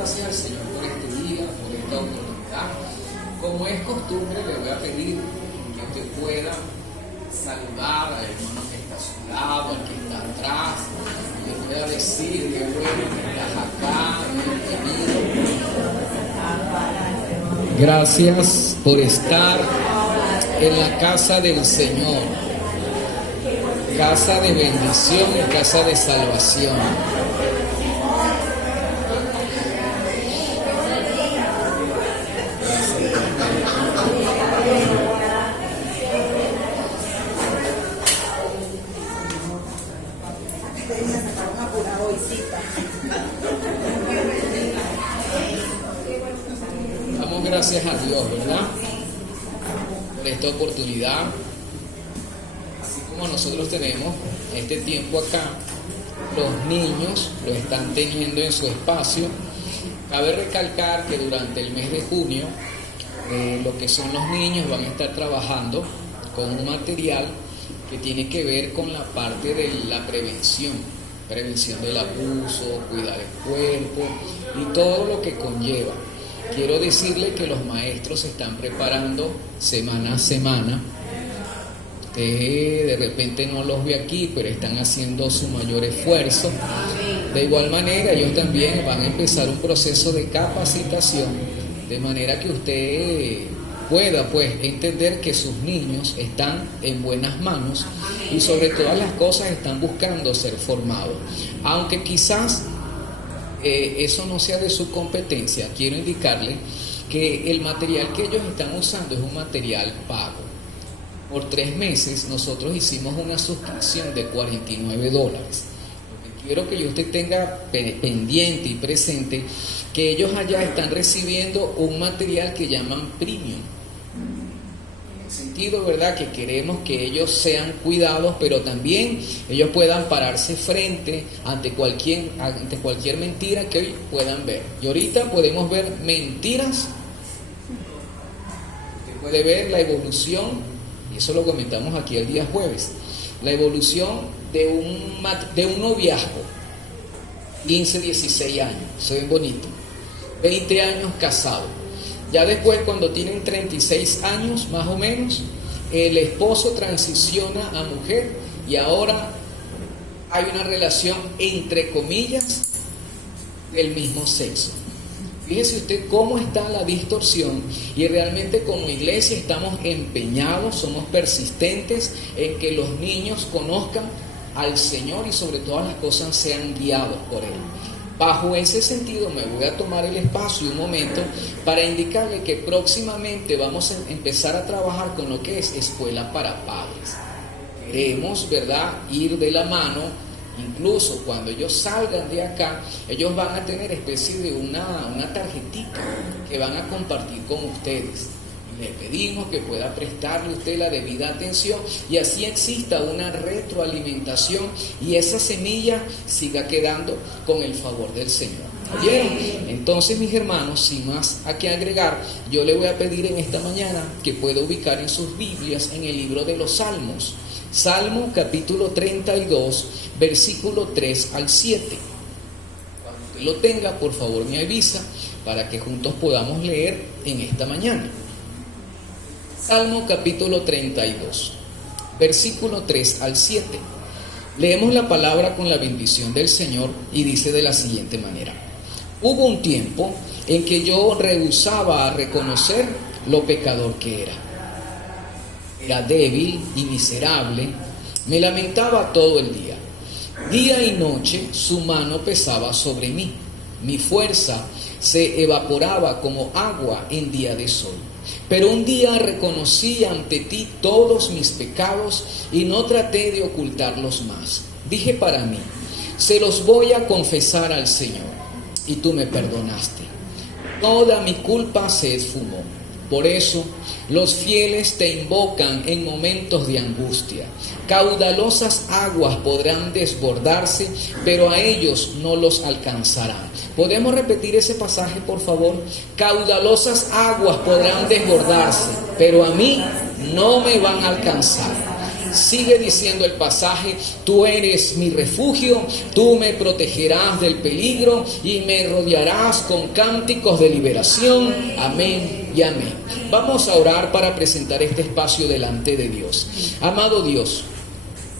gracias al Señor por este día, por esta oportunidad. Como es costumbre, le voy a pedir que usted pueda saludar al hermano que está a su lado, al que está atrás, que pueda decir que bueno que estás acá, bienvenido. Gracias por estar en la casa del Señor, casa de bendición y casa de salvación. Damos gracias a Dios, ¿verdad? Por esta oportunidad. Así como nosotros tenemos este tiempo acá, los niños lo están teniendo en su espacio. Cabe recalcar que durante el mes de junio, lo que son los niños van a estar trabajando con un material que tiene que ver con la parte de la prevención del abuso, cuidar el cuerpo y todo lo que conlleva. Quiero decirle que los maestros se están preparando semana a semana. Usted de repente no los ve aquí, pero están haciendo su mayor esfuerzo. De igual manera, ellos también van a empezar un proceso de capacitación, de manera que usted pueda pues entender que sus niños están en buenas manos y sobre todas las cosas están buscando ser formados. Aunque quizás eso no sea de su competencia, quiero indicarle que el material que ellos están usando es un material pago. Por 3 meses nosotros hicimos una suscripción de $49. Lo que quiero que usted tenga pendiente y presente que ellos allá están recibiendo un material que llaman premium. Sentido, ¿verdad? Que queremos que ellos sean cuidados, pero también ellos puedan pararse frente ante cualquier mentira que hoy puedan ver. Y ahorita podemos ver mentiras. Usted puede ver la evolución, y eso lo comentamos aquí el día jueves, la evolución de un noviazgo, 15, 16 años, se ven bonitos, 20 años casados. Ya después, cuando tienen 36 años más o menos, el esposo transiciona a mujer y ahora hay una relación entre comillas del mismo sexo. Fíjese usted cómo está la distorsión, y realmente como iglesia estamos empeñados, somos persistentes en que los niños conozcan al Señor y sobre todas las cosas sean guiados por Él. Bajo ese sentido me voy a tomar el espacio y un momento para indicarle que próximamente vamos a empezar a trabajar con lo que es escuela para padres. Queremos, ¿verdad?, ir de la mano. Incluso cuando ellos salgan de acá, ellos van a tener especie de una tarjetita que van a compartir con ustedes. Le pedimos que pueda prestarle usted la debida atención y así exista una retroalimentación y esa semilla siga quedando con el favor del Señor. ¿Oyeron? Entonces, mis hermanos, sin más a qué agregar, yo le voy a pedir en esta mañana que pueda ubicar en sus Biblias en el libro de los Salmos. Salmo capítulo 32, versículo 3 al 7. Cuando usted lo tenga, por favor me avisa para que juntos podamos leer en esta mañana. Salmo capítulo 32, versículo 3 al 7. Leemos la palabra con la bendición del Señor y dice de la siguiente manera: Hubo un tiempo en que yo rehusaba a reconocer lo pecador que era. Era débil y miserable, me lamentaba todo el día. Día y noche su mano pesaba sobre mí. Mi fuerza se evaporaba como agua en día de sol. Pero un día reconocí ante ti todos mis pecados y no traté de ocultarlos más. Dije para mí: se los voy a confesar al Señor, y tú me perdonaste. Toda mi culpa se esfumó. Por eso los fieles te invocan en momentos de angustia. Caudalosas aguas podrán desbordarse, pero a ellos no los alcanzarán. ¿Podemos repetir ese pasaje, por favor? Caudalosas aguas podrán desbordarse, pero a mí no me van a alcanzar. Sigue diciendo el pasaje: tú eres mi refugio, tú me protegerás del peligro y me rodearás con cánticos de liberación. Amén y amén. Vamos a orar para presentar este espacio delante de Dios. Amado Dios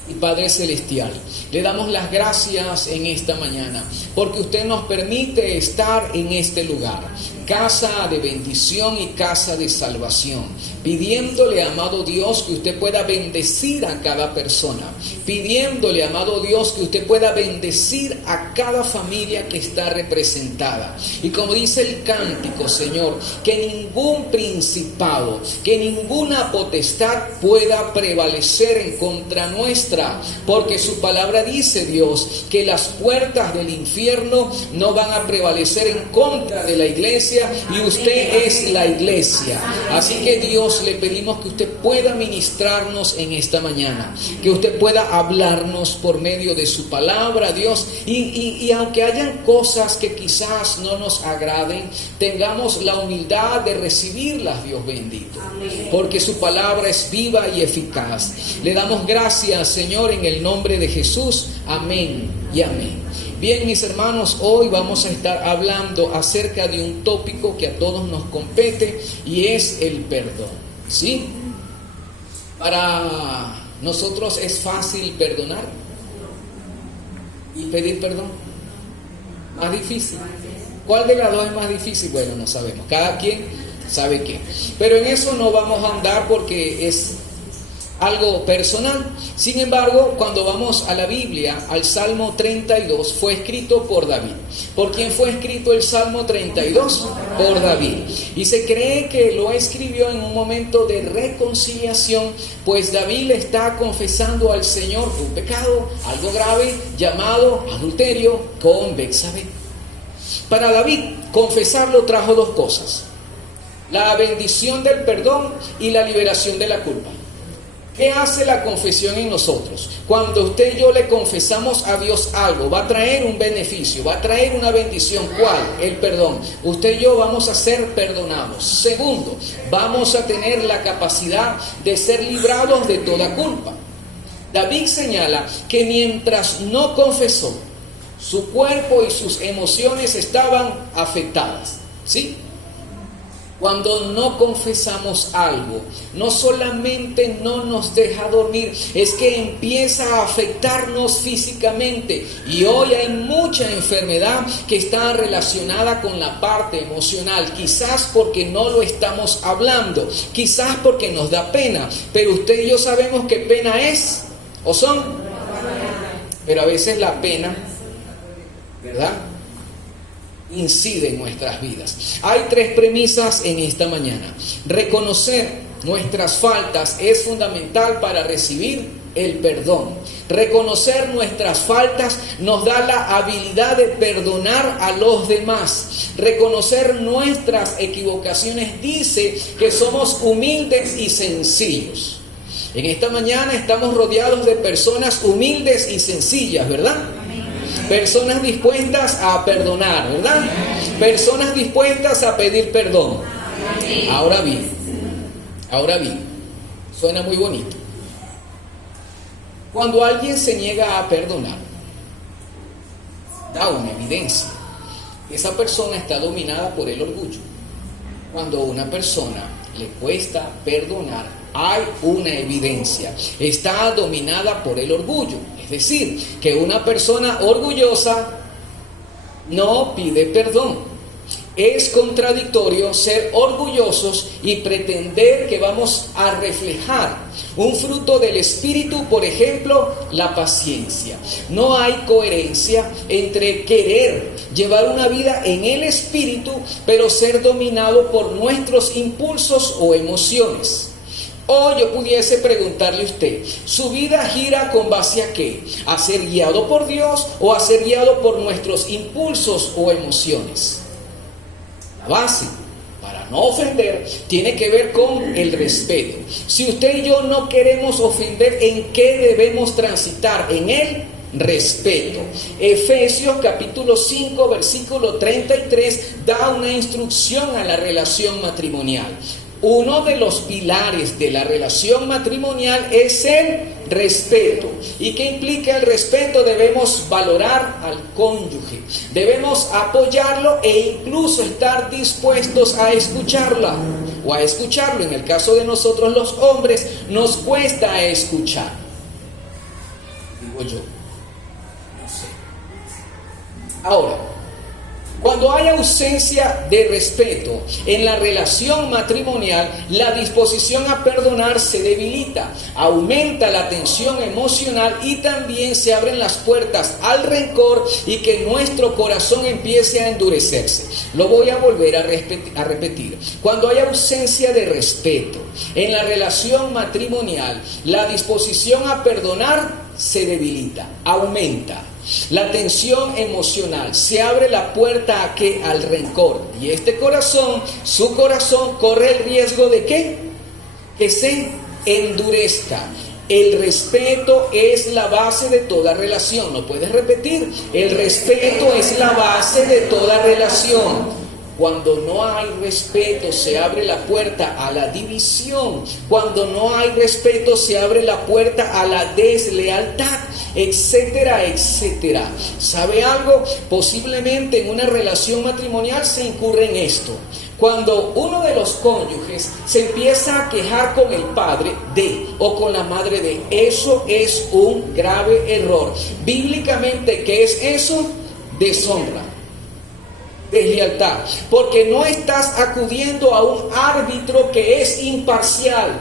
y Padre Celestial, le damos las gracias en esta mañana porque usted nos permite estar en este lugar, casa de bendición y casa de salvación, pidiéndole, amado Dios, que usted pueda bendecir a cada persona, pidiéndole, amado Dios, que usted pueda bendecir a cada familia que está representada. Y como dice el cántico, Señor, que ningún principado, que ninguna potestad pueda prevalecer en contra nuestra, porque su palabra dice, Dios, que las puertas del infierno no van a prevalecer en contra de la iglesia, y usted es la iglesia. Así que Dios, le pedimos que usted pueda ministrarnos en esta mañana, que usted pueda hablarnos por medio de su palabra, Dios, y aunque hayan cosas que quizás no nos agraden, tengamos la humildad de recibirlas, Dios bendito, porque su palabra es viva y eficaz. Le damos gracias, Señor, en el nombre de Jesús. Amén y amén. Bien, mis hermanos, hoy vamos a estar hablando acerca de un tópico que a todos nos compete, y es el perdón. ¿Sí? Para nosotros es fácil perdonar y pedir perdón. Más difícil. ¿Cuál de las dos es más difícil? Bueno, no sabemos. Cada quien sabe qué. Pero en eso no vamos a andar porque es algo personal. Sin embargo, cuando vamos a la Biblia, al Salmo 32, fue escrito por David. ¿Por quién fue escrito el Salmo 32? Por David. Y se cree que lo escribió en un momento de reconciliación, pues David le está confesando al Señor un pecado, algo grave, llamado adulterio con Betsabé. Para David, confesarlo trajo dos cosas: la bendición del perdón y la liberación de la culpa. ¿Qué hace la confesión en nosotros? Cuando usted y yo le confesamos a Dios algo, va a traer un beneficio, va a traer una bendición. ¿Cuál? El perdón. Usted y yo vamos a ser perdonados. Segundo, vamos a tener la capacidad de ser librados de toda culpa. David señala que mientras no confesó, su cuerpo y sus emociones estaban afectadas. ¿Sí? Cuando no confesamos algo, no solamente no nos deja dormir, es que empieza a afectarnos físicamente. Y hoy hay mucha enfermedad que está relacionada con la parte emocional, quizás porque no lo estamos hablando, quizás porque nos da pena, pero usted y yo sabemos que pena es, ¿o son? Pero a veces la pena, ¿verdad?, incide en nuestras vidas. Hay tres premisas en esta mañana. Reconocer nuestras faltas es fundamental para recibir el perdón. Reconocer nuestras faltas nos da la habilidad de perdonar a los demás. Reconocer nuestras equivocaciones dice que somos humildes y sencillos. En esta mañana estamos rodeados de personas humildes y sencillas, ¿verdad? Personas dispuestas a perdonar, ¿verdad? Personas dispuestas a pedir perdón. Ahora bien, suena muy bonito. Cuando alguien se niega a perdonar, da una evidencia. Esa persona está dominada por el orgullo. Cuando a una persona le cuesta perdonar, hay una evidencia. Está dominada por el orgullo. Es decir, que una persona orgullosa no pide perdón. Es contradictorio ser orgullosos y pretender que vamos a reflejar un fruto del Espíritu, por ejemplo, la paciencia. No hay coherencia entre querer llevar una vida en el Espíritu, pero ser dominado por nuestros impulsos o emociones. O yo pudiese preguntarle a usted, ¿su vida gira con base a qué? ¿A ser guiado por Dios o a ser guiado por nuestros impulsos o emociones? La base, para no ofender, tiene que ver con el respeto. Si usted y yo no queremos ofender, ¿en qué debemos transitar? En el respeto. Efesios capítulo 5 versículo 33 da una instrucción a la relación matrimonial. uno de los pilares de la relación matrimonial es el respeto. ¿Y qué implica el respeto? Debemos valorar al cónyuge, debemos apoyarlo e incluso estar dispuestos a escucharla o a escucharlo. En el caso de nosotros los hombres, nos cuesta escuchar. Digo yo, no sé. Ahora, cuando hay ausencia de respeto en la relación matrimonial, la disposición a perdonar se debilita, aumenta la tensión emocional y también se abren las puertas al rencor y que nuestro corazón empiece a endurecerse. Lo voy a volver a repetir. Cuando hay ausencia de respeto en la relación matrimonial, la disposición a perdonar se debilita, aumenta. La tensión emocional, se abre la puerta ¿a qué? Al rencor. Y este corazón, su corazón, corre el riesgo de ¿qué? Que se endurezca. El respeto es la base de toda relación. ¿Lo puedes repetir? El respeto es la base de toda relación. Cuando no hay respeto, se abre la puerta a la división. Cuando no hay respeto, se abre la puerta a la deslealtad, etcétera, etcétera. ¿Sabe algo? Posiblemente en una relación matrimonial se incurre en esto. Cuando uno de los cónyuges se empieza a quejar con el padre de o con la madre de, eso es un grave error. Bíblicamente, ¿qué es eso? Deshonra. Deslealtad, porque no estás acudiendo a un árbitro que es imparcial.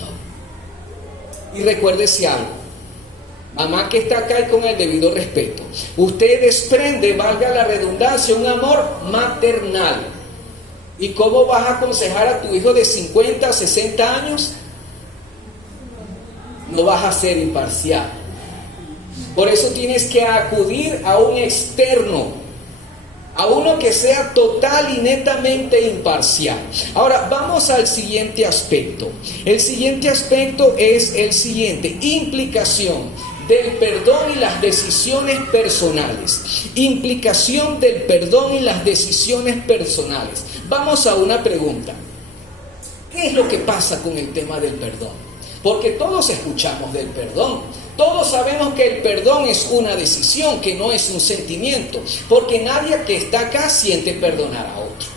No. Y recuérdese algo, mamá que está acá y con el debido respeto, usted desprende, valga la redundancia, un amor maternal. ¿Y cómo vas a aconsejar a tu hijo de 50, 60 años? No vas a ser imparcial. Por eso tienes que acudir a un externo, a uno que sea total y netamente imparcial. Ahora, vamos al siguiente aspecto. El siguiente aspecto es el siguiente: implicación del perdón y las decisiones personales. Implicación del perdón y las decisiones personales. Vamos a una pregunta. ¿Qué es lo que pasa con el tema del perdón? Porque todos escuchamos del perdón. Todos sabemos que el perdón es una decisión, que no es un sentimiento, porque nadie que está acá siente perdonar a otro.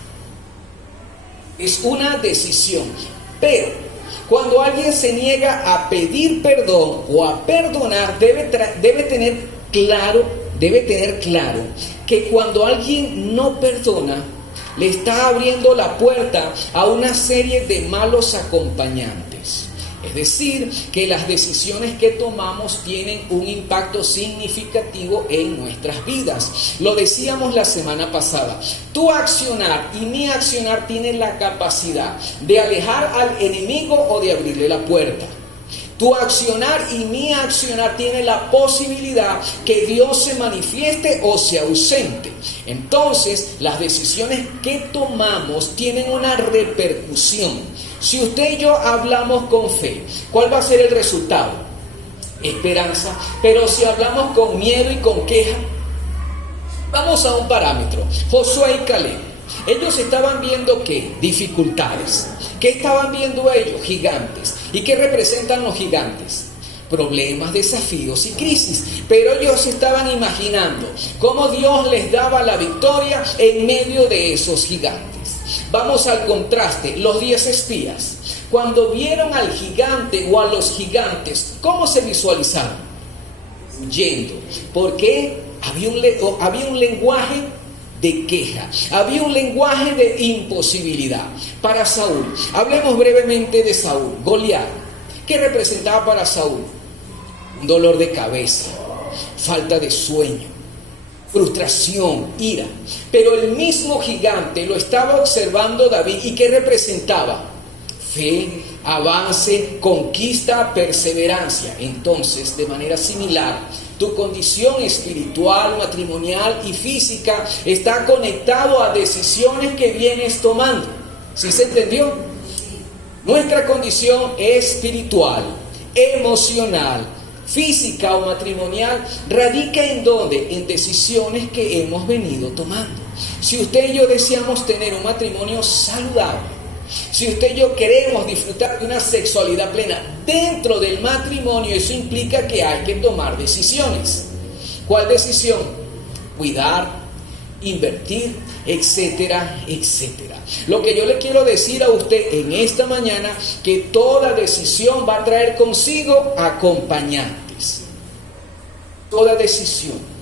Es una decisión. Pero cuando alguien se niega a pedir perdón o a perdonar, debe tener claro que cuando alguien no perdona, le está abriendo la puerta a una serie de malos acompañantes. Es decir, que las decisiones que tomamos tienen un impacto significativo en nuestras vidas. Lo decíamos la semana pasada. Tu accionar y mi accionar tienen la capacidad de alejar al enemigo o de abrirle la puerta. Tu accionar y mi accionar tiene la posibilidad que Dios se manifieste o se ausente. Entonces, las decisiones que tomamos tienen una repercusión. Si usted y yo hablamos con fe, ¿cuál va a ser el resultado? Esperanza. Pero si hablamos con miedo y con queja, vamos a un parámetro. Josué y Caleb, ellos estaban viendo ¿qué? Dificultades. ¿Qué estaban viendo ellos? Gigantes. ¿Y qué representan los gigantes? Problemas, desafíos y crisis. Pero ellos estaban imaginando cómo Dios les daba la victoria en medio de esos gigantes. Vamos al contraste, los 10 espías. Cuando vieron al gigante o a los gigantes, ¿cómo se visualizaron? Huyendo. ¿Por qué? Había un lenguaje de queja, había un lenguaje de imposibilidad. Para Saúl, hablemos brevemente de Saúl. Goliat, ¿qué representaba para Saúl? Un dolor de cabeza, falta de sueño, frustración, ira. Pero el mismo gigante lo estaba observando David. ¿Y qué representaba? Fe, avance, conquista, perseverancia. Entonces, de manera similar, tu condición espiritual, matrimonial y física está conectado a decisiones que vienes tomando. ¿Sí se entendió? Nuestra condición espiritual, emocional, física o matrimonial radica en ¿dónde? En decisiones que hemos venido tomando. Si usted y yo deseamos tener un matrimonio saludable, Si usted y yo queremos disfrutar de una sexualidad plena dentro del matrimonio, eso implica que hay que tomar decisiones. ¿Cuál decisión? Cuidar, invertir, etcétera, etcétera. Lo que yo le quiero decir a usted en esta mañana, que toda decisión va a traer consigo acompañantes. Toda decisión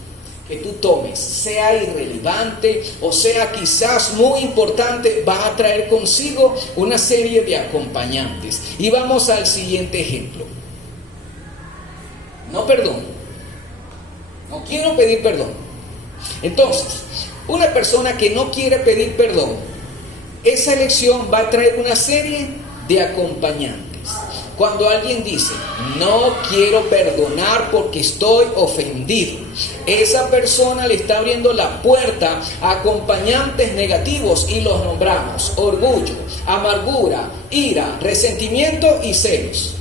que tú tomes, sea irrelevante o sea quizás muy importante, va a traer consigo una serie de acompañantes. Y vamos al siguiente ejemplo. No perdono. No quiero pedir perdón. Entonces, una persona que no quiere pedir perdón, esa elección va a traer una serie de acompañantes. Cuando alguien dice, no quiero perdonar porque estoy ofendido, esa persona le está abriendo la puerta a acompañantes negativos y los nombramos: orgullo, amargura, ira, resentimiento y celos.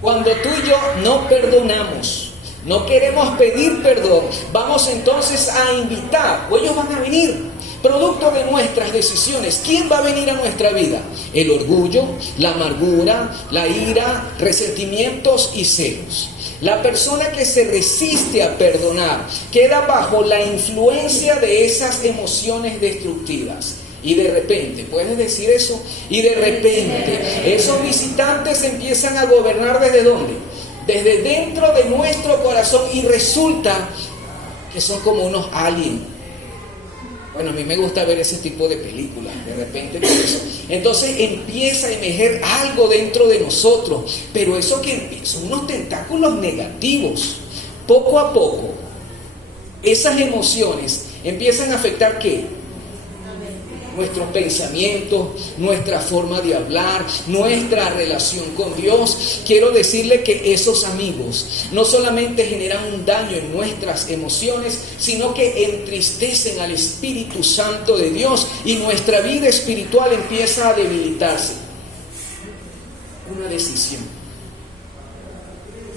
Cuando tú y yo no perdonamos, no queremos pedir perdón, vamos entonces a invitar, o ellos van a venir, producto de nuestras decisiones. ¿Quién va a venir a nuestra vida? El orgullo, la amargura, la ira, resentimientos y celos. La persona que se resiste a perdonar queda bajo la influencia de esas emociones destructivas. Y de repente, ¿puedes decir eso? Y de repente, esos visitantes empiezan a gobernar ¿desde dónde? Desde dentro de nuestro corazón, y resulta que son como unos aliens. Bueno, a mí me gusta ver ese tipo de películas, de repente por eso. Entonces empieza a emerger algo dentro de nosotros, pero eso que son unos tentáculos negativos. Poco a poco, esas emociones empiezan a afectar ¿qué? Nuestros pensamientos, nuestra forma de hablar, nuestra relación con Dios. Quiero decirle que esos amigos no solamente generan un daño en nuestras emociones, sino que entristecen al Espíritu Santo de Dios y nuestra vida espiritual empieza a debilitarse. Una decisión.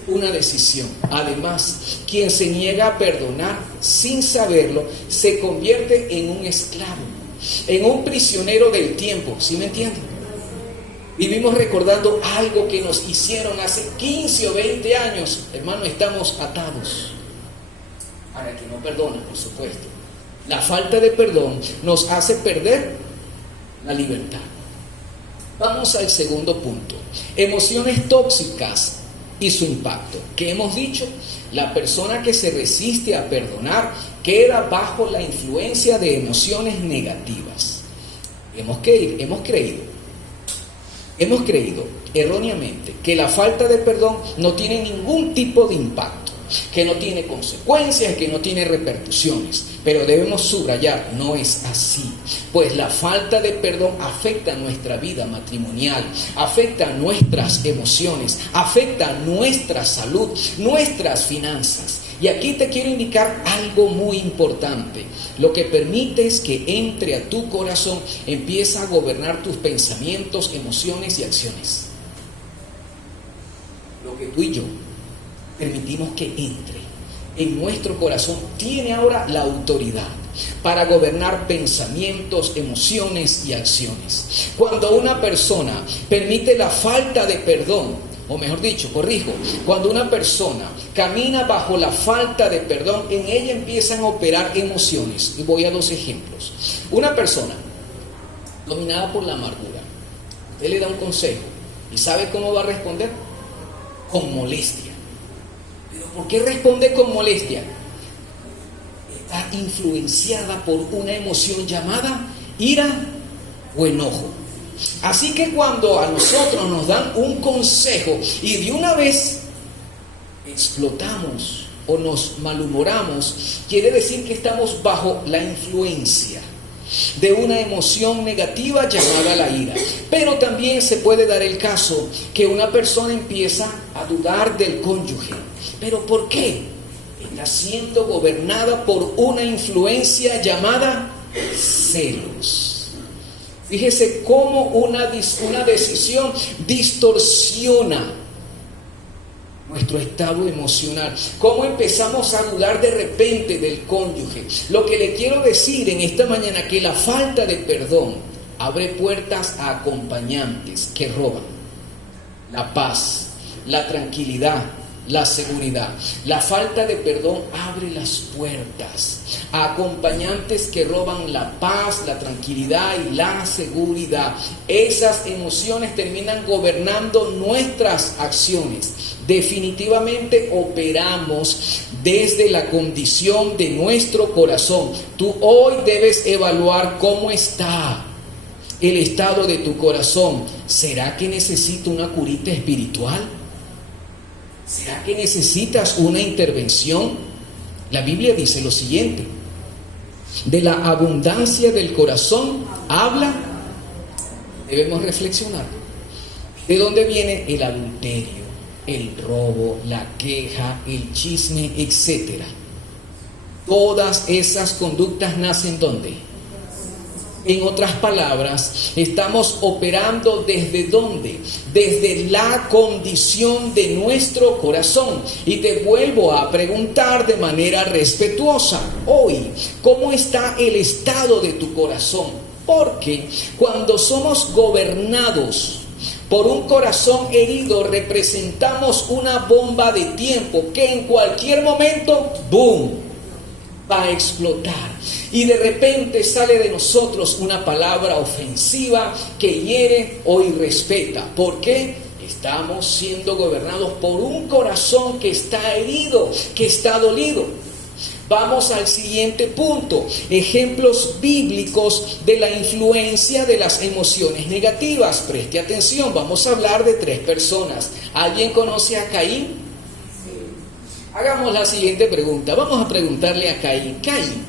Una decisión. Además, quien se niega a perdonar sin saberlo se convierte en un esclavo, en un prisionero del tiempo. ¿Sí me entienden? Vivimos recordando algo que nos hicieron hace 15 o 20 años. Hermano, estamos atados. Para que no perdona, por supuesto. La falta de perdón nos hace perder la libertad. Vamos al segundo punto. Emociones tóxicas y su impacto. ¿Qué hemos dicho? La persona que se resiste a perdonar queda bajo la influencia de emociones negativas. Hemos creído erróneamente que la falta de perdón no tiene ningún tipo de impacto, que no tiene consecuencias, que no tiene repercusiones. Pero debemos subrayar, no es así, pues la falta de perdón afecta nuestra vida matrimonial, afecta nuestras emociones, afecta nuestra salud, nuestras finanzas. Y aquí te quiero indicar algo muy importante. Lo que permites que entre a tu corazón empieza a gobernar tus pensamientos, emociones y acciones. Lo que tú y yo permitimos que entre en nuestro corazón tiene ahora la autoridad para gobernar pensamientos, emociones y acciones. Cuando una persona permite la falta de perdón, o mejor dicho, corrijo, cuando una persona camina bajo la falta de perdón, en ella empiezan a operar emociones. Y voy a dos ejemplos. Una persona dominada por la amargura, usted le da un consejo y ¿sabe cómo va a responder? Con molestia. ¿Pero por qué responde con molestia? Está influenciada por una emoción llamada ira o enojo. Así que cuando a nosotros nos dan un consejo y de una vez explotamos o nos malhumoramos, quiere decir que estamos bajo la influencia de una emoción negativa llamada la ira. Pero también se puede dar el caso que una persona empieza a dudar del cónyuge. ¿Pero por qué? Está siendo gobernada por una influencia llamada celos. Fíjese cómo una decisión distorsiona nuestro estado emocional. Cómo empezamos a dudar de repente del cónyuge. Lo que le quiero decir en esta mañana, que la falta de perdón abre puertas a acompañantes que roban la paz, la tranquilidad, la seguridad. La falta de perdón abre las puertas a acompañantes que roban la paz, la tranquilidad y la seguridad. Esas emociones terminan gobernando nuestras acciones. Definitivamente operamos desde la condición de nuestro corazón. Tú hoy debes evaluar cómo está el estado de tu corazón. ¿Será que necesita una curita espiritual? ¿Será que necesitas una intervención? La Biblia dice lo siguiente: de la abundancia del corazón habla. Debemos reflexionar. ¿De dónde viene el adulterio, el robo, la queja, el chisme, etcétera? Todas esas conductas nacen ¿dónde? En otras palabras, estamos operando ¿desde dónde? Desde la condición de nuestro corazón. Y te vuelvo a preguntar de manera respetuosa hoy, ¿cómo está el estado de tu corazón? Porque cuando somos gobernados por un corazón herido, representamos una bomba de tiempo que en cualquier momento, ¡boom!, va a explotar. Y de repente sale de nosotros una palabra ofensiva que hiere o irrespeta. ¿Por qué? Estamos siendo gobernados por un corazón que está herido, que está dolido. Vamos al siguiente punto: ejemplos bíblicos de la influencia de las emociones negativas. Preste atención, vamos a hablar de 3 personas. ¿Alguien conoce a Caín? Hagamos la siguiente pregunta. Vamos a preguntarle a Caín: Caín,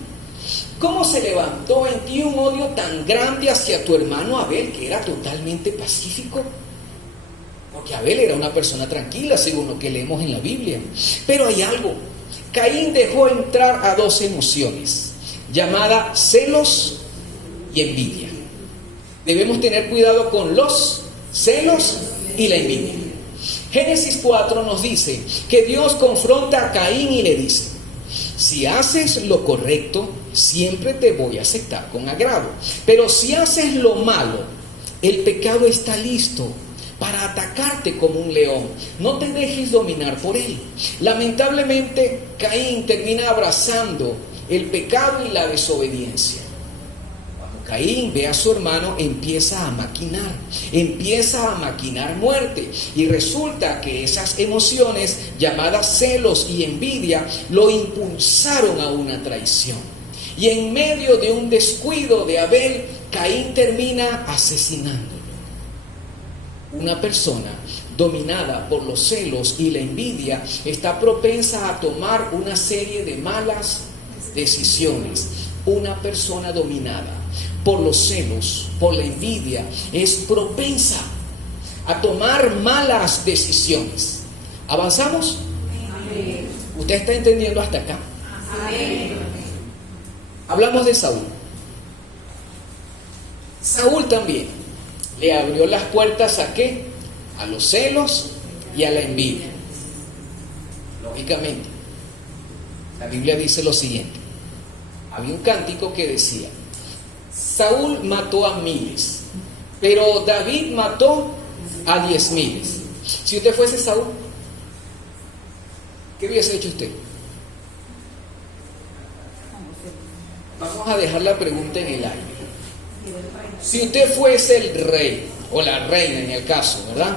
¿cómo se levantó en ti un odio tan grande hacia tu hermano Abel, que era totalmente pacífico? Porque Abel era una persona tranquila, según lo que leemos en la Biblia. Pero hay algo: Caín dejó entrar a 2 emociones, llamadas celos y envidia. Debemos tener cuidado con los celos y la envidia. Génesis 4 nos dice que Dios confronta a Caín y le dice: si haces lo correcto, siempre te voy a aceptar con agrado. Pero si haces lo malo, el pecado está listo para atacarte como un león. No te dejes dominar por él. Lamentablemente, Caín termina abrazando el pecado y la desobediencia. Cuando Caín ve a su hermano, empieza a maquinar muerte. Y resulta que esas emociones llamadas celos y envidia lo impulsaron a una traición. Y en medio de un descuido de Abel, Caín termina asesinándolo. Una persona dominada por los celos y la envidia está propensa a tomar una serie de malas decisiones. Una persona dominada por los celos, por la envidia, es propensa a tomar malas decisiones. ¿Avanzamos? Amén. ¿Usted está entendiendo hasta acá? Amén. Hablamos de Saúl. Saúl también le abrió las puertas ¿a qué? A los celos y a la envidia. Lógicamente, la Biblia dice lo siguiente. Había un cántico que decía: Saúl mató a miles, pero David mató a 10,000. Si usted fuese Saúl, ¿qué hubiese hecho usted? Vamos a dejar la pregunta en el aire. Si usted fuese el rey o la reina en el caso, ¿verdad?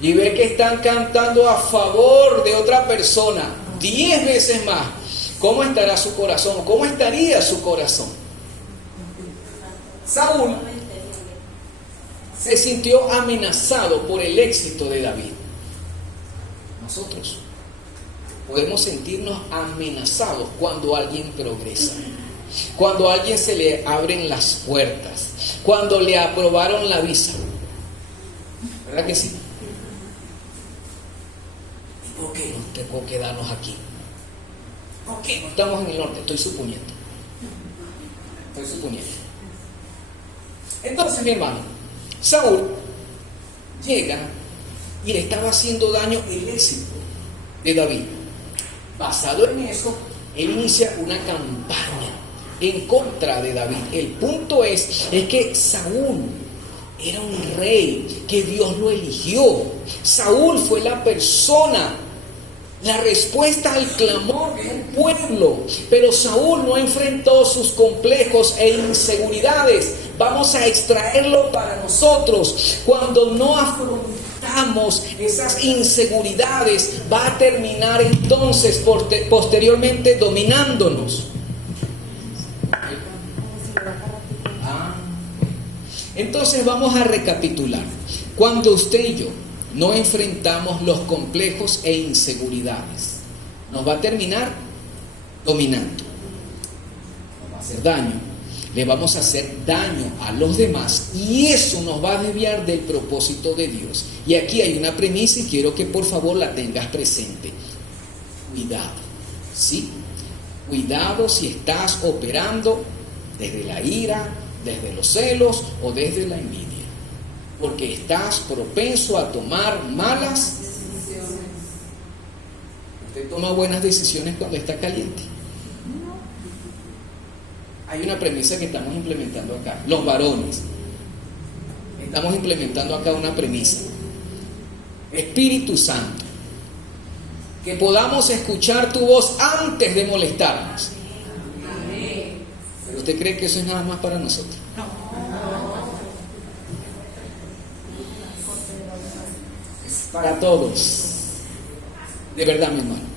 Y ve que están cantando a favor de otra persona 10 veces más, ¿cómo estará su corazón? ¿Cómo estaría su corazón? Saúl se sintió amenazado por el éxito de David. Nosotros podemos sentirnos amenazados cuando alguien progresa, cuando a alguien se le abren las puertas, cuando le aprobaron la visa. ¿Verdad que sí? ¿Y por qué no tengo que quedarnos aquí? ¿Por qué no estamos en el norte? Estoy suponiendo. Entonces, mi hermano, Saúl llega y le estaba haciendo daño el éxito de David. Basado en eso, él inicia una campaña en contra de David. El punto es que Saúl era un rey que Dios lo eligió. Saúl fue la persona, la respuesta al clamor de un pueblo, pero Saúl no enfrentó sus complejos e inseguridades. Vamos a extraerlo para nosotros. Cuando no afrontamos esas inseguridades, va a terminar entonces posteriormente dominándonos. Entonces vamos a recapitular. Cuando usted y yo no enfrentamos los complejos e inseguridades, nos va a terminar dominando. Nos va a hacer daño. Le vamos a hacer daño a los demás y eso nos va a desviar del propósito de Dios. Y aquí hay una premisa y quiero que por favor la tengas presente. Cuidado, ¿sí? Cuidado si estás operando desde la ira, desde los celos o desde la envidia, porque estás propenso a tomar malas decisiones. Usted toma buenas decisiones cuando está caliente. Hay una premisa que estamos implementando acá, los varones. Estamos implementando acá una premisa. Espíritu Santo, que podamos escuchar tu voz antes de molestarnos. ¿Pero usted cree que eso es nada más para nosotros? Es para todos. De verdad, mi hermano.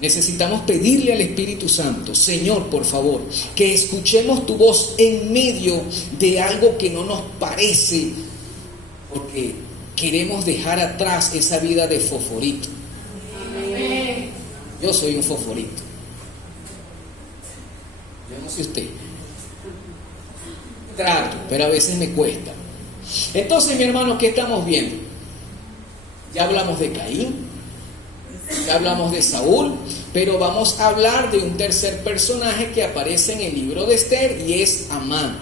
Necesitamos pedirle al Espíritu Santo, Señor, por favor, que escuchemos tu voz en medio de algo que no nos parece, porque queremos dejar atrás esa vida de fosforito. Yo soy un fosforito. Yo no sé usted. Trato, pero a veces me cuesta. Entonces, mi hermano, ¿qué estamos viendo? Ya hablamos de Caín. Ya hablamos de Saúl, pero vamos a hablar de un tercer personaje que aparece en el libro de Esther y es Amán.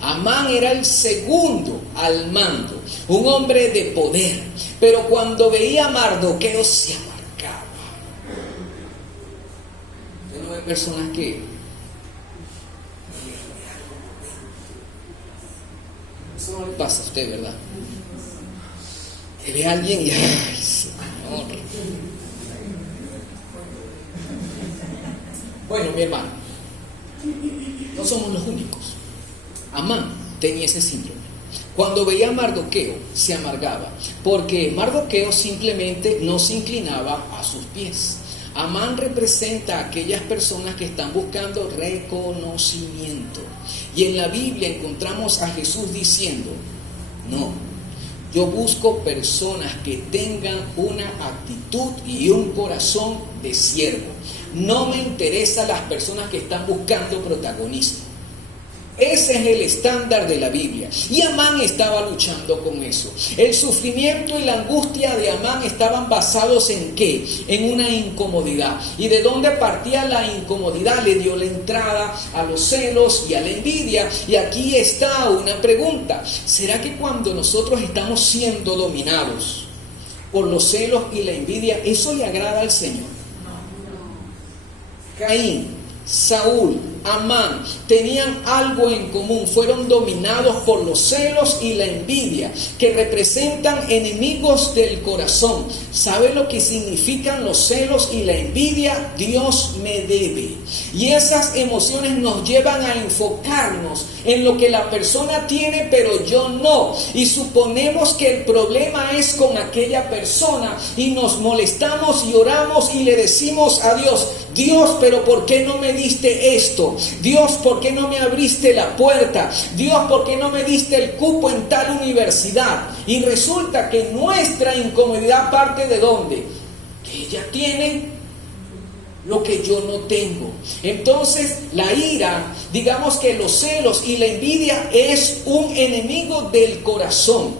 Amán era el segundo al mando, un hombre de poder, pero cuando veía a Mardoqueo se amargaba. Usted no ve personas que... Eso no le pasa a usted, ¿verdad? Que ve a alguien y... ¡ay, Señor! Bueno, mi hermano, no somos los únicos. Amán tenía ese síndrome. Cuando veía a Mardoqueo se amargaba, porque Mardoqueo simplemente no se inclinaba a sus pies. Amán representa a aquellas personas que están buscando reconocimiento. Y en la Biblia encontramos a Jesús diciendo, no, yo busco personas que tengan una actitud y un corazón de siervo. No me interesan las personas que están buscando protagonismo. Ese es el estándar de la Biblia. Y Amán estaba luchando con eso. El sufrimiento y la angustia de Amán estaban basados ¿en qué? En una incomodidad. ¿Y de dónde partía la incomodidad? Le dio la entrada a los celos y a la envidia. Y aquí está una pregunta. ¿Será que cuando nosotros estamos siendo dominados por los celos y la envidia, eso le agrada al Señor? Caín, Saúl, Amán tenían algo en común, fueron dominados por los celos y la envidia, que representan enemigos del corazón. ¿Sabe lo que significan los celos y la envidia? Dios me debe. Y esas emociones nos llevan a enfocarnos en lo que la persona tiene, pero yo no. Y suponemos que el problema es con aquella persona y nos molestamos y oramos y le decimos a Dios, Dios, pero ¿por qué no me diste esto? Dios, ¿por qué no me abriste la puerta? Dios, ¿por qué no me diste el cupo en tal universidad? Y resulta que nuestra incomodidad parte ¿de dónde? Que ella tiene lo que yo no tengo. Entonces, la ira, digamos que los celos y la envidia es un enemigo del corazón.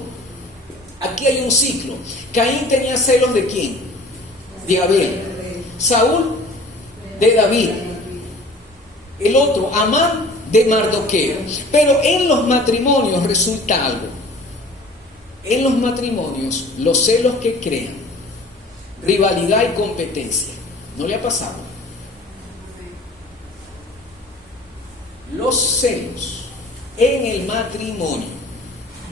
Aquí hay un ciclo. Caín tenía celos ¿de quién? De Abel. Saúl de David. El otro, Amán, de Mardoqueo. Pero en los matrimonios resulta algo. En los matrimonios, los celos que crean rivalidad y competencia. ¿No le ha pasado? Los celos en el matrimonio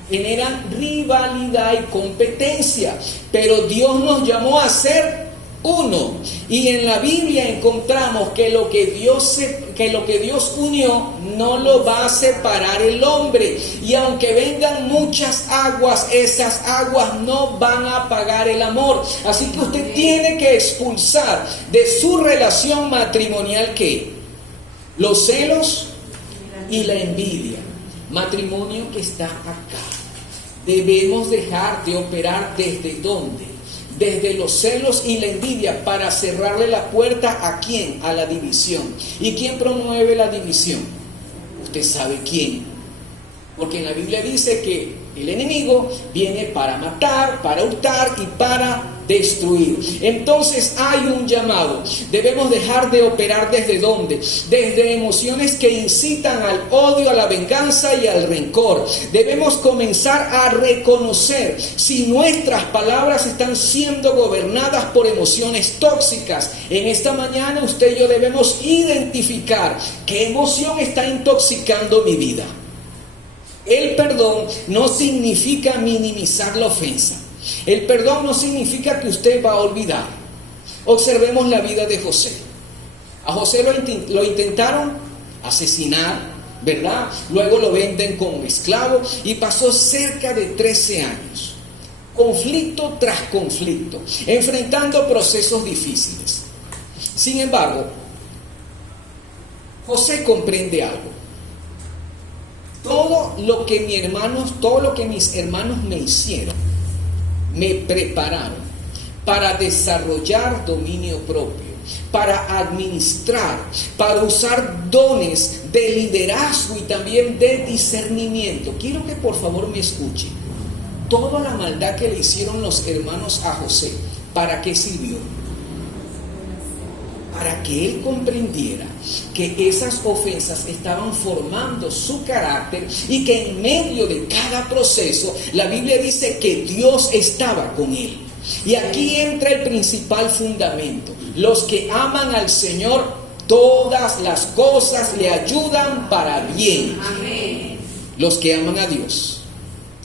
generan rivalidad y competencia, pero Dios nos llamó a ser uno. Y en la Biblia encontramos que lo que Dios unió no lo va a separar el hombre. Y aunque vengan muchas aguas, esas aguas no van a apagar el amor. Así que usted tiene que expulsar de su relación matrimonial ¿qué? Los celos y la envidia. Matrimonio que está acá. Debemos dejar de operar ¿desde dónde? Desde los celos y la envidia, para cerrarle la puerta ¿a quién? A la división. ¿Y quién promueve la división? Usted sabe quién. Porque en la Biblia dice que el enemigo viene para matar, para hurtar y para destruir. Entonces hay un llamado. Debemos dejar de operar ¿desde dónde? Desde emociones que incitan al odio, a la venganza y al rencor. Debemos comenzar a reconocer si nuestras palabras están siendo gobernadas por emociones tóxicas. En esta mañana usted y yo debemos identificar qué emoción está intoxicando mi vida. El perdón no significa minimizar la ofensa. El perdón no significa que usted va a olvidar. Observemos la vida de José. A José lo intentaron asesinar, ¿verdad? Luego lo venden como esclavo y pasó cerca de 13 años. Conflicto tras conflicto, enfrentando procesos difíciles. Sin embargo, José comprende algo. Todo lo que mis hermanos me hicieron, me prepararon para desarrollar dominio propio, para administrar, para usar dones de liderazgo y también de discernimiento. Quiero que por favor me escuchen. Toda la maldad que le hicieron los hermanos a José, ¿para qué sirvió? Para que él comprendiera que esas ofensas estaban formando su carácter y que en medio de cada proceso la Biblia dice que Dios estaba con él. Y aquí entra el principal fundamento. Los que aman al Señor, todas las cosas le ayudan para bien. Amén. Los que aman a Dios,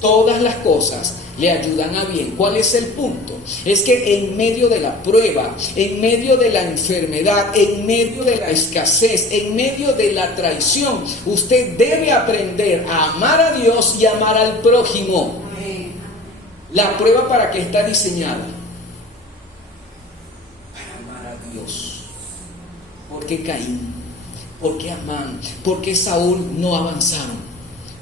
todas las cosas le ayudan a bien. ¿Cuál es el punto? Es que en medio de la prueba, en medio de la enfermedad, en medio de la escasez, en medio de la traición, usted debe aprender a amar a Dios y amar al prójimo. La prueba, ¿para qué está diseñada? Para amar a Dios. ¿Por qué Caín? ¿Por qué Amán? ¿Por qué Saúl no avanzaron?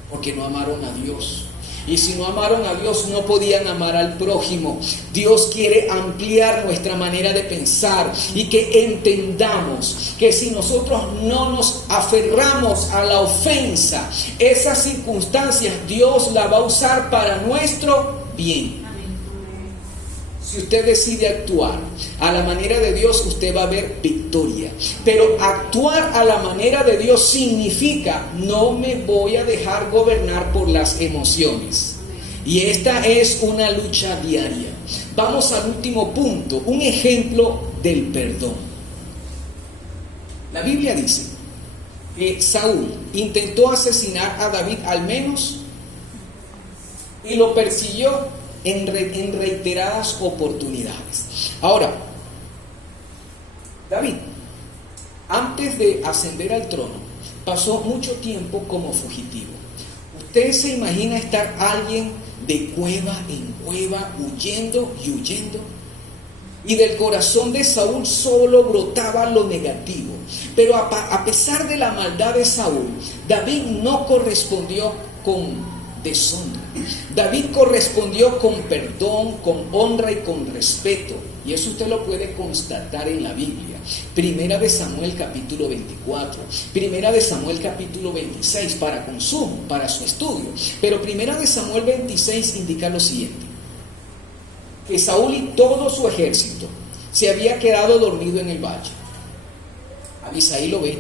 Porque no amaron a Dios. Y si no amaron a Dios, no podían amar al prójimo. Dios quiere ampliar nuestra manera de pensar y que entendamos que si nosotros no nos aferramos a la ofensa, esas circunstancias Dios la va a usar para nuestro bien. Si usted decide actuar a la manera de Dios, usted va a ver victoria. Pero actuar a la manera de Dios significa: no me voy a dejar gobernar por las emociones. Y esta es una lucha diaria. Vamos al último punto, un ejemplo del perdón. La Biblia dice que Saúl intentó asesinar a David al menos y lo persiguió en reiteradas oportunidades. Ahora, David, antes de ascender al trono, pasó mucho tiempo como fugitivo. ¿Usted se imagina estar alguien de cueva en cueva, huyendo y huyendo? Y del corazón de Saúl solo brotaba lo negativo. Pero a pesar de la maldad de Saúl, David no correspondió con deshonra. David correspondió con perdón, con honra y con respeto. Y eso usted lo puede constatar en la Biblia. Primera de Samuel capítulo 24, Primera de Samuel capítulo 26, para consumo, para su estudio. Pero Primera de Samuel 26 indica lo siguiente: que Saúl y todo su ejército se había quedado dormido en el valle. Abisai lo ve,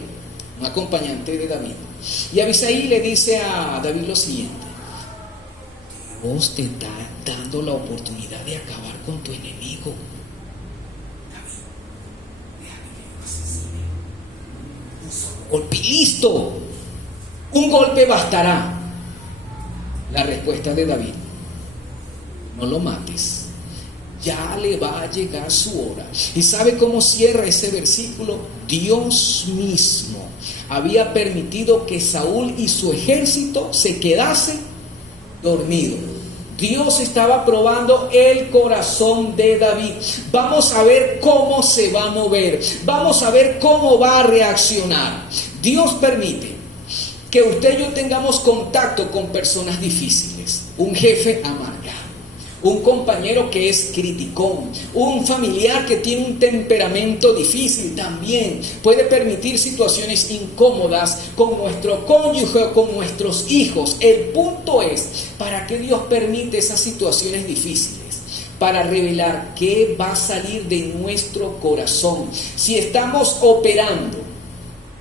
un acompañante de David. Y Abisai le dice a David lo siguiente: Dios te está dando la oportunidad de acabar con tu enemigo. David, déjame que lo asesine. Un solo golpe y listo. Un golpe bastará. La respuesta de David: no lo mates, ya le va a llegar su hora. ¿Y sabe cómo cierra ese versículo? Dios mismo había permitido que Saúl y su ejército se quedase dormido. Dios estaba probando el corazón de David. Vamos a ver cómo se va a mover. Vamos a ver cómo va a reaccionar. Dios permite que usted y yo tengamos contacto con personas difíciles. Un jefe amargado, un compañero que es criticón, un familiar que tiene un temperamento difícil. También puede permitir situaciones incómodas con nuestro cónyuge o con nuestros hijos. El punto es, ¿para qué Dios permite esas situaciones difíciles? Para revelar qué va a salir de nuestro corazón. Si estamos operando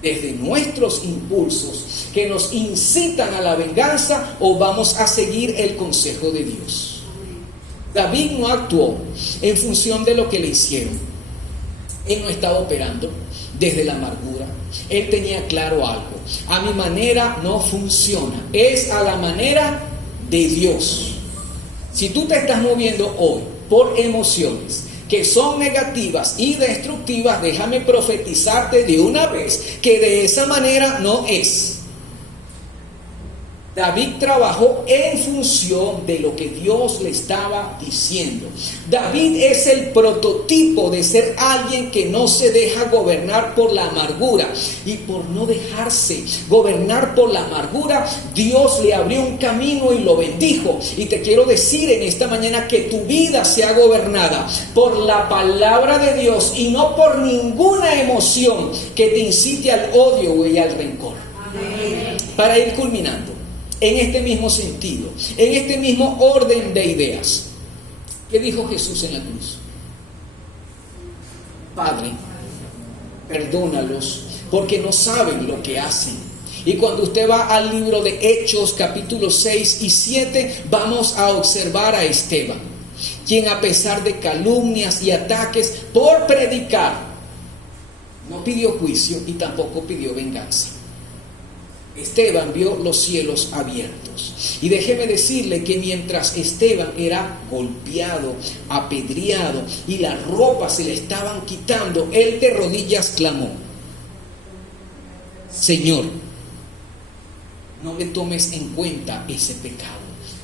desde nuestros impulsos que nos incitan a la venganza, o vamos a seguir el consejo de Dios. David no actuó en función de lo que le hicieron. Él no estaba operando desde la amargura. Él tenía claro algo: a mi manera no funciona, es a la manera de Dios. Si tú te estás moviendo hoy por emociones que son negativas y destructivas, déjame profetizarte de una vez que de esa manera no es. David trabajó en función de lo que Dios le estaba diciendo. David es el prototipo de ser alguien que no se deja gobernar por la amargura. Y por no dejarse gobernar por la amargura, Dios le abrió un camino y lo bendijo. Y te quiero decir en esta mañana que tu vida sea gobernada por la palabra de Dios y no por ninguna emoción que te incite al odio y al rencor. Amén. Para ir culminando, en este mismo sentido, en este mismo orden de ideas, ¿qué dijo Jesús en la cruz? Padre, perdónalos porque no saben lo que hacen. Y cuando usted va al libro de Hechos, capítulos 6 y 7, vamos a observar a Esteban, quien a pesar de calumnias y ataques por predicar, no pidió juicio y tampoco pidió venganza. Esteban vio los cielos abiertos. Y déjeme decirle que mientras Esteban era golpeado, apedreado y la ropa se le estaban quitando, él de rodillas clamó: Señor, no me tomes en cuenta ese pecado.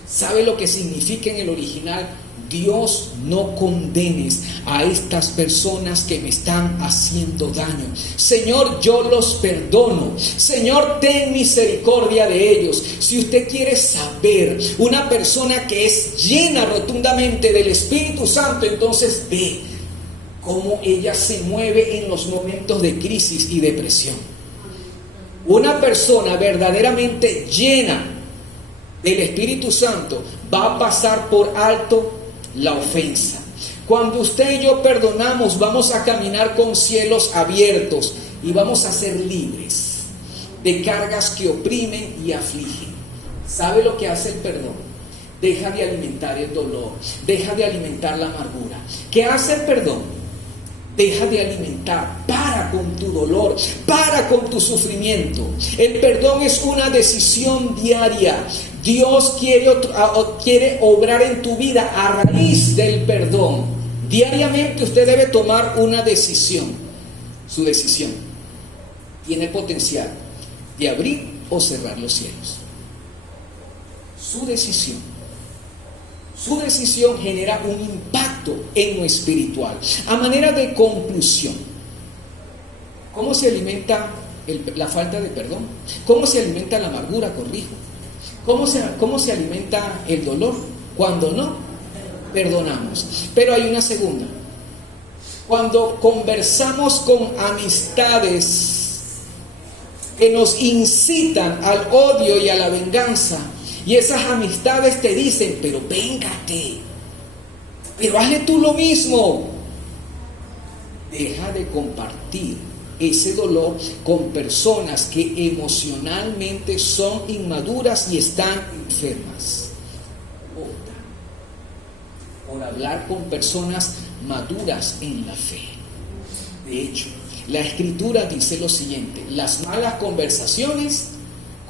¿Sabe lo que significa en el original? Dios, no condenes a estas personas que me están haciendo daño. Señor, yo los perdono. Señor, ten misericordia de ellos. Si usted quiere saber una persona que es llena rotundamente del Espíritu Santo, entonces ve cómo ella se mueve en los momentos de crisis y depresión. Una persona verdaderamente llena del Espíritu Santo va a pasar por alto la ofensa. Cuando usted y yo perdonamos, vamos a caminar con cielos abiertos y vamos a ser libres de cargas que oprimen y afligen. ¿Sabe lo que hace el perdón? Deja de alimentar el dolor, deja de alimentar la amargura. ¿Qué hace el perdón? Deja de alimentar, para con tu dolor, para con tu sufrimiento. El perdón es una decisión diaria. Dios quiere obrar en tu vida a raíz del perdón. Diariamente usted debe tomar una decisión. Su decisión tiene el potencial de abrir o cerrar los cielos. Su decisión genera un impacto en lo espiritual. A manera de conclusión, ¿cómo se alimenta la falta de perdón? ¿Cómo se alimenta la amargura? Corrijo. ¿Cómo se alimenta el dolor? Cuando no perdonamos. Pero hay una segunda. Cuando conversamos con amistades que nos incitan al odio y a la venganza, y esas amistades te dicen: pero véngate, pero hazle tú lo mismo. Deja de compartir ese dolor con personas que emocionalmente son inmaduras y están enfermas. Opta por hablar con personas maduras en la fe. De hecho, la Escritura dice lo siguiente: las malas conversaciones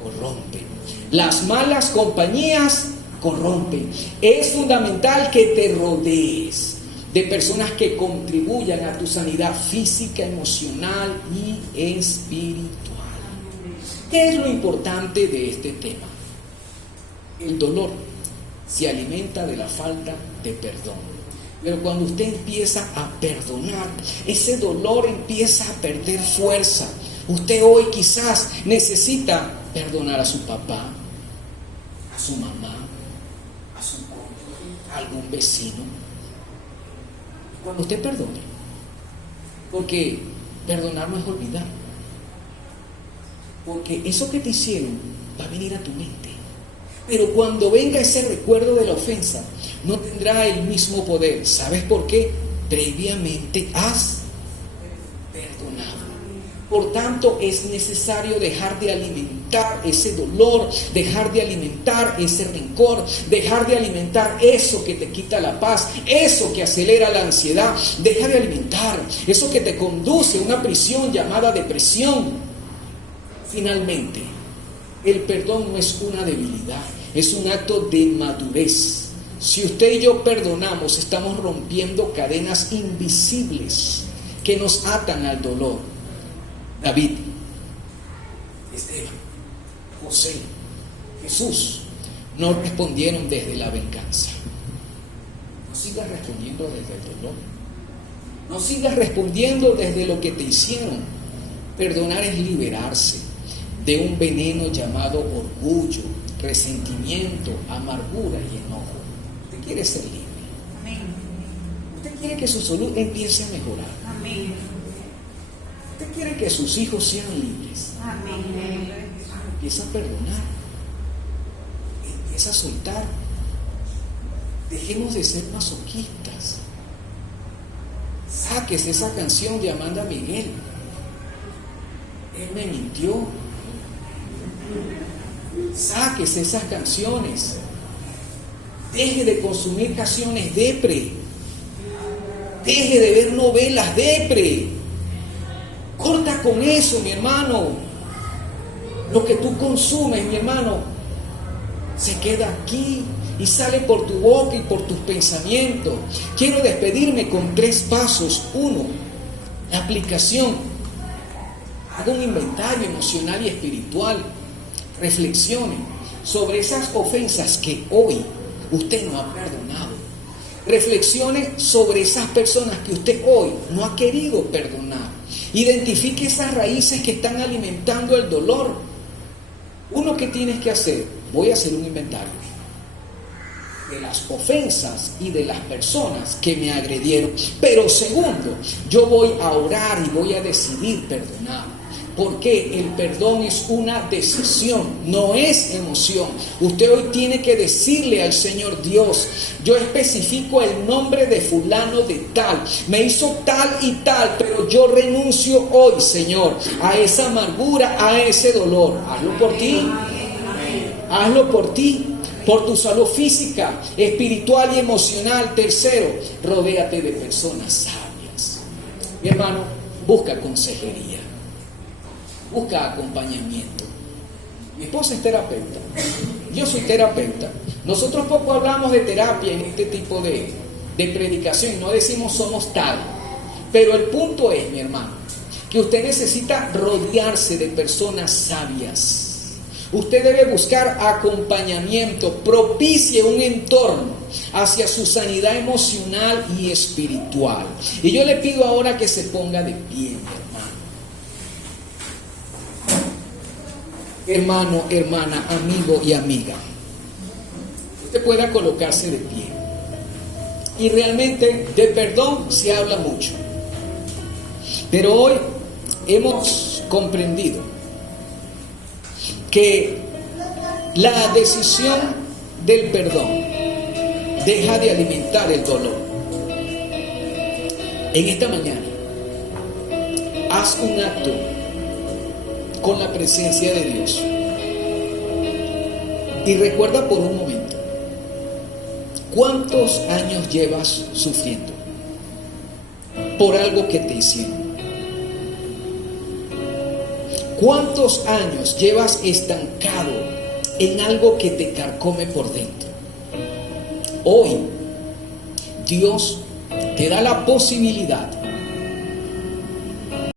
corrompen. Las malas compañías corrompen. Es fundamental que te rodees de personas que contribuyan a tu sanidad física, emocional y espiritual. ¿Qué es lo importante de este tema? El dolor se alimenta de la falta de perdón. Pero cuando usted empieza a perdonar, ese dolor empieza a perder fuerza. Usted hoy quizás necesita perdonar a su papá, a su mamá, a su cónyuge, a algún vecino. Cuando usted perdone, porque perdonar no es olvidar, porque eso que te hicieron va a venir a tu mente, pero cuando venga ese recuerdo de la ofensa, no tendrá el mismo poder. ¿Sabes por qué? Previamente has perdonado. Por tanto, es necesario dejar de alimentar ese dolor, dejar de alimentar ese rencor, dejar de alimentar eso que te quita la paz, eso que acelera la ansiedad. Deja de alimentar eso que te conduce a una prisión llamada depresión. Finalmente, el perdón no es una debilidad, es un acto de madurez. Si usted y yo perdonamos, estamos rompiendo cadenas invisibles que nos atan al dolor. David, Esteban, José, Jesús no respondieron desde la venganza. No sigas respondiendo desde el dolor. No sigas respondiendo desde lo que te hicieron. Perdonar es liberarse de un veneno llamado orgullo, resentimiento, amargura y enojo. Usted quiere ser libre. Amén. Usted quiere que su salud empiece a mejorar. Amén. Usted quiere que sus hijos sean libres. Amén. Empieza a perdonar. Empieza a soltar. Dejemos de ser masoquistas. Sáquese esa canción de Amanda Miguel. Él me mintió. Sáquese esas canciones. Deje de consumir canciones depre. Deje de ver novelas depre. Corta con eso, mi hermano. Lo que tú consumes, mi hermano, se queda aquí y sale por tu boca y por tus pensamientos. Quiero despedirme con 3 pasos. 1, la aplicación. Haga un inventario emocional y espiritual. Reflexione sobre esas ofensas que hoy usted no ha perdonado. Reflexione sobre esas personas que usted hoy no ha querido perdonar. Identifique esas raíces que están alimentando el dolor. Uno, que tienes que hacer, voy a hacer un inventario de las ofensas y de las personas que me agredieron. Pero segundo, yo voy a orar y voy a decidir perdonar. Porque el perdón es una decisión, no es emoción. Usted hoy tiene que decirle al Señor: Dios, yo especifico el nombre de fulano de tal, me hizo tal y tal, pero yo renuncio hoy, Señor, a esa amargura, a ese dolor. Hazlo por ti, hazlo por ti, por tu salud física, espiritual y emocional. Tercero, rodéate de personas sabias. Mi hermano, busca consejería. Busca acompañamiento. Mi esposa es terapeuta. Yo soy terapeuta. Nosotros poco hablamos de terapia en este tipo de predicación. No decimos somos tal. Pero el punto es, mi hermano, que usted necesita rodearse de personas sabias. Usted debe buscar acompañamiento. Propicie un entorno hacia su sanidad emocional y espiritual. Y yo le pido ahora que se ponga de pie, mi hermano. Hermano, hermana, amigo y amiga, usted pueda colocarse de pie. Y realmente de perdón se habla mucho, pero hoy hemos comprendido que la decisión del perdón deja de alimentar el dolor. En esta mañana, haz un acto con la presencia de Dios y recuerda por un momento cuántos años llevas sufriendo por algo que te hicieron. ¿Cuántos años llevas estancado en algo que te carcome por dentro? Hoy Dios te da la posibilidad